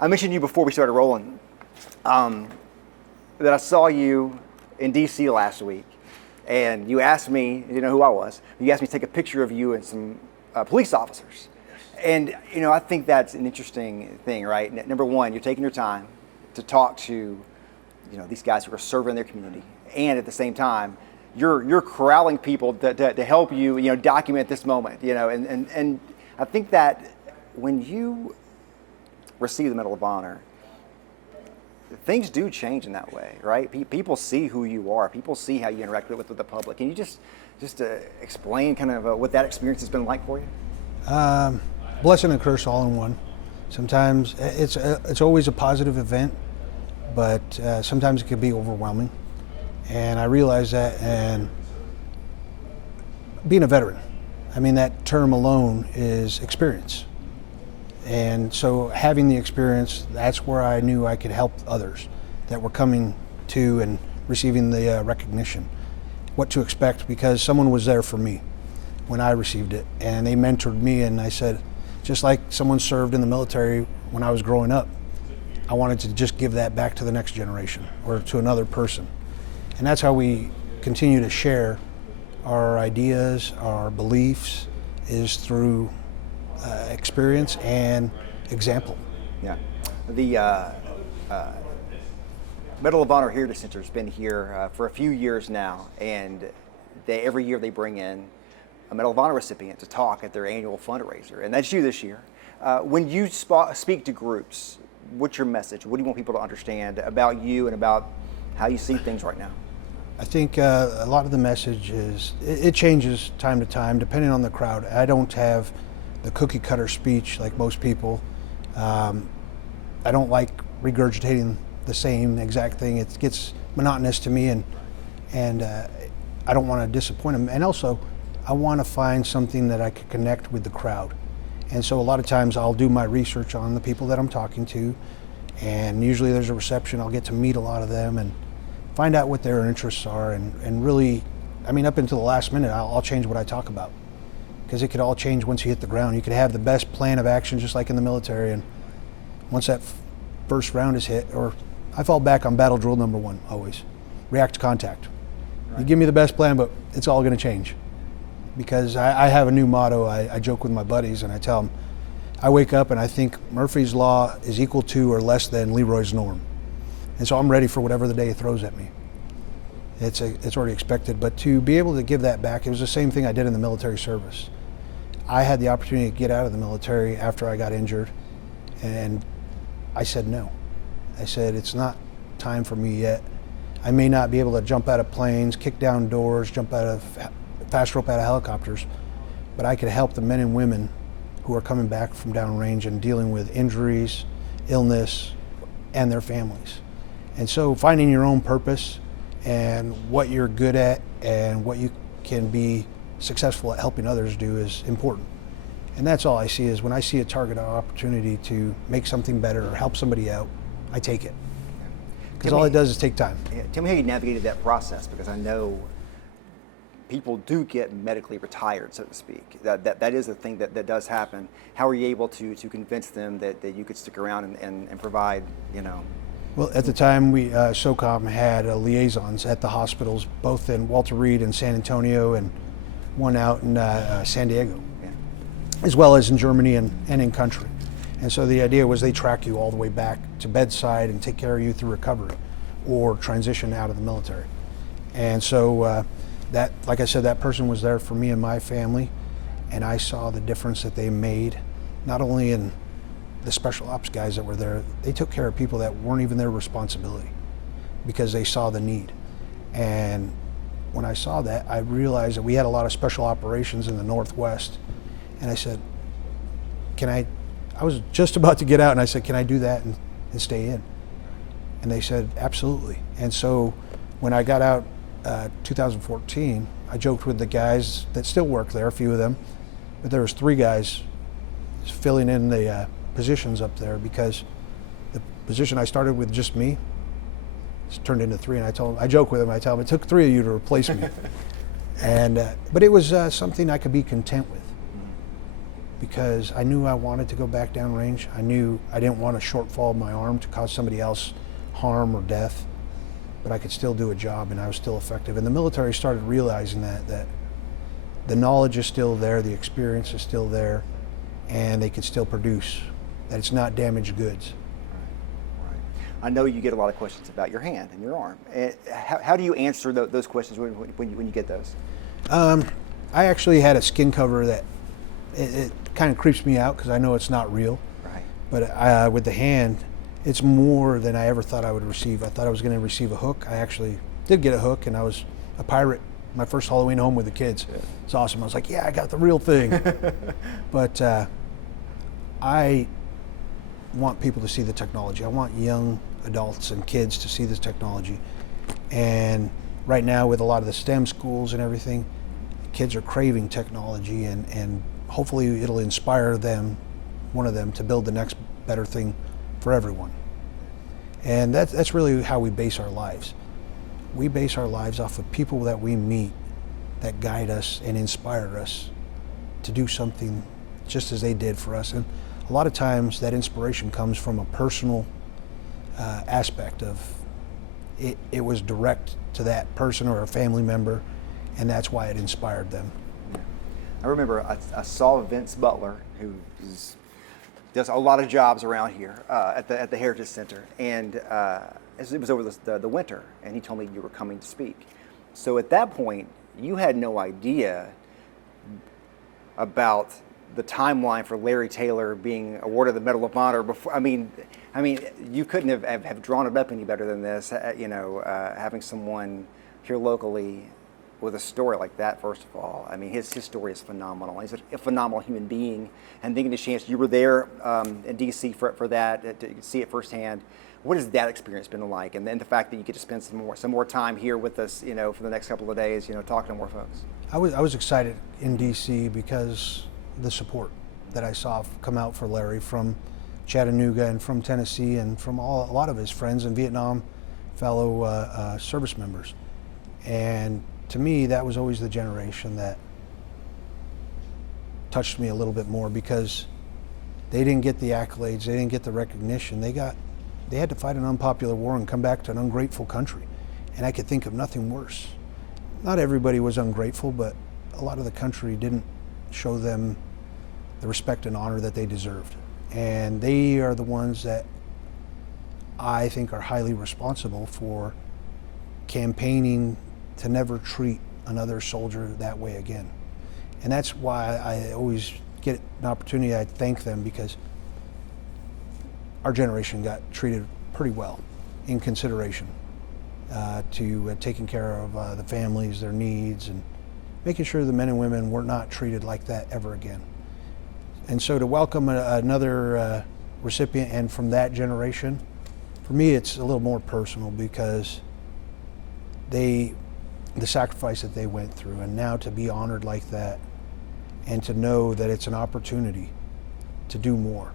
I mentioned you before we started rolling that I saw you in D.C. last week, and you asked me, you know who I was, you asked me to take a picture of you and some police officers. And, you know, I think that's an interesting thing, right? Number one, you're taking your time to talk to, you know, these guys who are serving their community, and at the same time, you're corralling people to help you, you know, document this moment, you know, and I think that when you receive the Medal of Honor, things do change in that way, right? People see who you are. People see how you interact with the public. Can you just explain kind of what that experience has been like for you? Blessing and curse all in one. Sometimes it's always a positive event, but sometimes it can be overwhelming. And I realize that, and being a veteran, I mean, that term alone is experience. And so having the experience, that's where I knew I could help others that were coming to and receiving the recognition, what to expect, because someone was there for me when I received it, and they mentored me. And I said, just like someone served in the military when I was growing up, I wanted to just give that back to the next generation or to another person. And that's how we continue to share our ideas, our beliefs, is through experience and example. Yeah. The Medal of Honor Heritage Center has been here for a few years now, and every year they bring in a Medal of Honor recipient to talk at their annual fundraiser, and that's you this year. When you speak to groups, what's your message? What do you want people to understand about you and about how you see things right now? I think a lot of the message is, it changes time to time depending on the crowd. I don't have the cookie cutter speech like most people. I don't like regurgitating the same exact thing. It gets monotonous to me, and I don't want to disappoint them. And also, I want to find something that I can connect with the crowd. And so a lot of times I'll do my research on the people that I'm talking to, and usually there's a reception. I'll get to meet a lot of them and find out what their interests are, and really, I mean, up until the last minute, I'll change what I talk about, because it could all change once you hit the ground. You could have the best plan of action, just like in the military, and once that first round is hit, or I fall back on battle drill number one, always. React to contact. Right. You give me the best plan, but it's all gonna change. Because I have a new motto. I joke with my buddies and I tell them, I wake up and I think Murphy's Law is equal to or less than Leroy's norm. And so I'm ready for whatever the day throws at me. It's already expected, but to be able to give that back, it was the same thing I did in the military service. I had the opportunity to get out of the military after I got injured, and I said no. I said, it's not time for me yet. I may not be able to jump out of planes, kick down doors, jump out of fast rope out of helicopters, but I could help the men and women who are coming back from downrange and dealing with injuries, illness, and their families. And so finding your own purpose and what you're good at and what you can be successful at helping others do is important. And that's all I see, is when I see a target opportunity to make something better or help somebody out, I take it. Because all it does is take time. Yeah, tell me how you navigated that process, because I know people do get medically retired, so to speak. That is a thing that does happen. How were you able to convince them that you could stick around and provide, you know? Well, at the time, we SOCOM had liaisons at the hospitals, both in Walter Reed and San Antonio, and one out in San Diego, yeah, as well as in Germany and in country. And so the idea was they track you all the way back to bedside and take care of you through recovery or transition out of the military. And so that, like I said, that person was there for me and my family, and I saw the difference that they made, not only in the special ops guys that were there. They took care of people that weren't even their responsibility because they saw the need. And when I saw that, I realized that we had a lot of special operations in the Northwest. And I said, I was just about to get out, and I said, can I do that and stay in? And they said, absolutely. And so when I got out 2014, I joked with the guys that still work there, a few of them, but there was 3 guys filling in the positions up there, because the position I started with just me, it's turned into 3, and I joke with them, I tell them, it took 3 of you to replace me. And but it was something I could be content with. because I knew I wanted to go back downrange. I knew I didn't want a shortfall of my arm to cause somebody else harm or death, but I could still do a job and I was still effective. And the military started realizing that the knowledge is still there, the experience is still there, and they could still produce, that it's not damaged goods. Right. I know you get a lot of questions about your hand and your arm. How do you answer those questions when you get those? I actually had a skin cover that it kind of creeps me out because I know it's not real. Right. But with the hand, it's more than I ever thought I would receive. I thought I was going to receive a hook. I actually did get a hook, and I was a pirate my first Halloween home with the kids. Yeah. It's awesome. I was like, yeah, I got the real thing. But I want people to see the technology. I want young adults and kids to see this technology. And right now, with a lot of the STEM schools and everything, kids are craving technology, and hopefully it'll inspire them, one of them, to build the next better thing for everyone. And that's really how we base our lives. We base our lives off of people that we meet that guide us and inspire us to do something just as they did for us. And a lot of times that inspiration comes from a personal aspect of it. It was direct to that person or a family member, and that's why it inspired them. Yeah. I remember I saw Vince Butler, who does a lot of jobs around here at the Heritage Center, and it was over the winter, and he told me you were coming to speak. So at that point, you had no idea about the timeline for Larry Taylor being awarded the Medal of Honor before. I mean, you couldn't have drawn it up any better than this. Having someone here locally with a story like that, first of all. I mean, his story is phenomenal. He's a phenomenal human being. And thinking the chance, you were there in D.C. for that, to see it firsthand. What has that experience been like? And then the fact that you get to spend some more time here with us, for the next couple of days, talking to more folks. I was excited in D.C. because the support that I saw come out for Larry from Chattanooga and from Tennessee and from a lot of his friends in Vietnam, fellow service members. And to me, that was always the generation that touched me a little bit more because they didn't get the accolades, they didn't get the recognition. They had to fight an unpopular war and come back to an ungrateful country. And I could think of nothing worse. Not everybody was ungrateful, but a lot of the country didn't show them the respect and honor that they deserved. And they are the ones that I think are highly responsible for campaigning to never treat another soldier that way again. And that's why I always get an opportunity, I thank them, because our generation got treated pretty well in consideration to taking care of the families, their needs, and making sure the men and women were not treated like that ever again. And so to welcome another recipient and from that generation, for me it's a little more personal because the sacrifice that they went through, and now to be honored like that and to know that it's an opportunity to do more.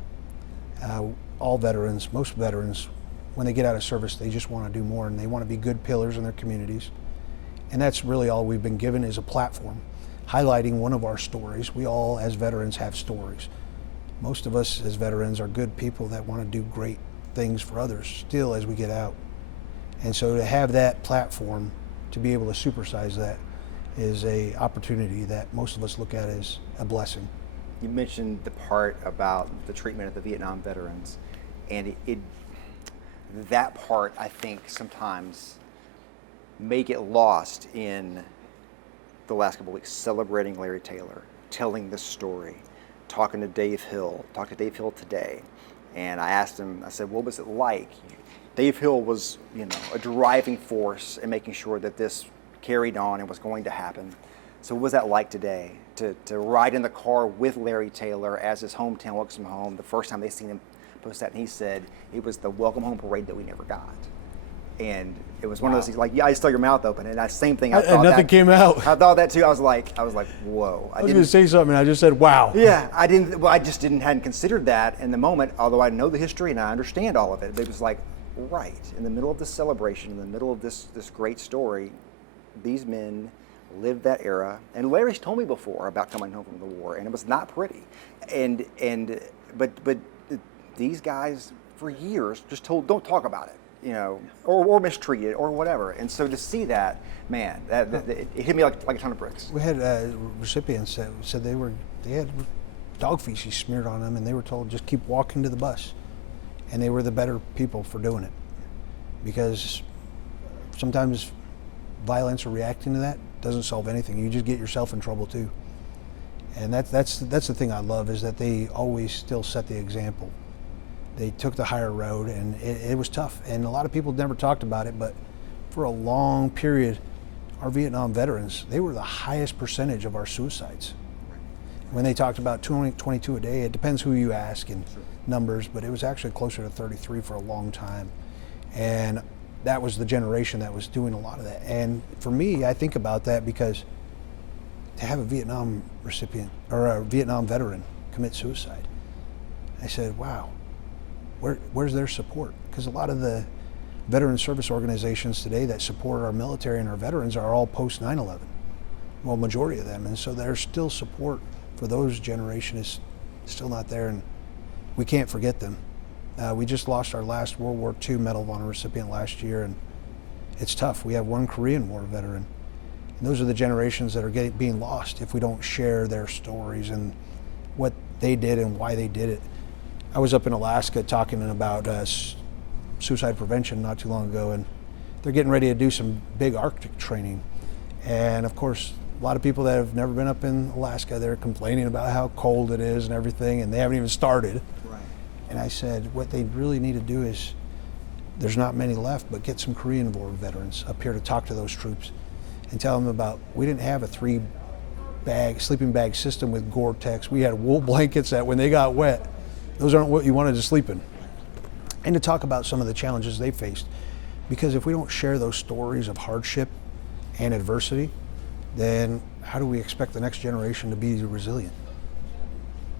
All veterans, most veterans, when they get out of service, they just want to do more and they want to be good pillars in their communities. And that's really all we've been given is a platform highlighting one of our stories. We all as veterans have stories. Most of us as veterans are good people that want to do great things for others still as we get out. And so to have that platform, to be able to supersize that, is a opportunity that most of us look at as a blessing. You mentioned the part about the treatment of the Vietnam veterans, and that part I think sometimes may get lost in the last couple of weeks, celebrating Larry Taylor, telling the story, talking to Dave Hill, today, and I asked him, I said, what was it like? Dave Hill was, a driving force in making sure that this carried on and was going to happen. So what was that like today, to ride in the car with Larry Taylor as his hometown welcomes him home, the first time they seen him post that, and he said it was the welcome home parade that we never got. And it was one of those things, like, yeah, I just saw your mouth open, and that same thing. And nothing came out. I thought that too. I was like, whoa. I was going to say something. I just said, wow. Yeah, I didn't. Well, I just hadn't considered that in the moment. Although I know the history and I understand all of it, but it was like, right in the middle of this celebration, in the middle of this great story, these men lived that era. And Larry's told me before about coming home from the war, and it was not pretty. But these guys for years just told, don't talk about it, you know, or mistreated or whatever. And so to see that, man, it hit me like a ton of bricks. We had recipients that said they had dog feces smeared on them, and they were told just keep walking to the bus, and they were the better people for doing it, because sometimes violence or reacting to that doesn't solve anything. You just get yourself in trouble too. And that's the thing I love, is that they always still set the example. They took the higher road, and it was tough. And a lot of people never talked about it, but for a long period, our Vietnam veterans, they were the highest percentage of our suicides. When they talked about 22 a day, it depends who you ask and numbers, but it was actually closer to 33 for a long time. And that was the generation that was doing a lot of that. And for me, I think about that because to have a Vietnam recipient or a Vietnam veteran commit suicide, I said, wow, where's their support? Because a lot of the veteran service organizations today that support our military and our veterans are all post 9/11. Well, majority of them. And so there's still support for those generation is still not there, and we can't forget them. We just lost our last World War II Medal of Honor recipient last year, and it's tough. We have one Korean War veteran. And those are the generations that are being lost if we don't share their stories and what they did and why they did it. I was up in Alaska talking about suicide prevention not too long ago, and they're getting ready to do some big Arctic training. And of course, a lot of people that have never been up in Alaska, they're complaining about how cold it is and everything, and they haven't even started. Right. And I said, what they really need to do is, there's not many left, but get some Korean War veterans up here to talk to those troops and tell them about, we didn't have a sleeping bag system with Gore-Tex. We had wool blankets that when they got wet, those aren't what you wanted to sleep in. And to talk about some of the challenges they faced. Because if we don't share those stories of hardship and adversity, then how do we expect the next generation to be resilient?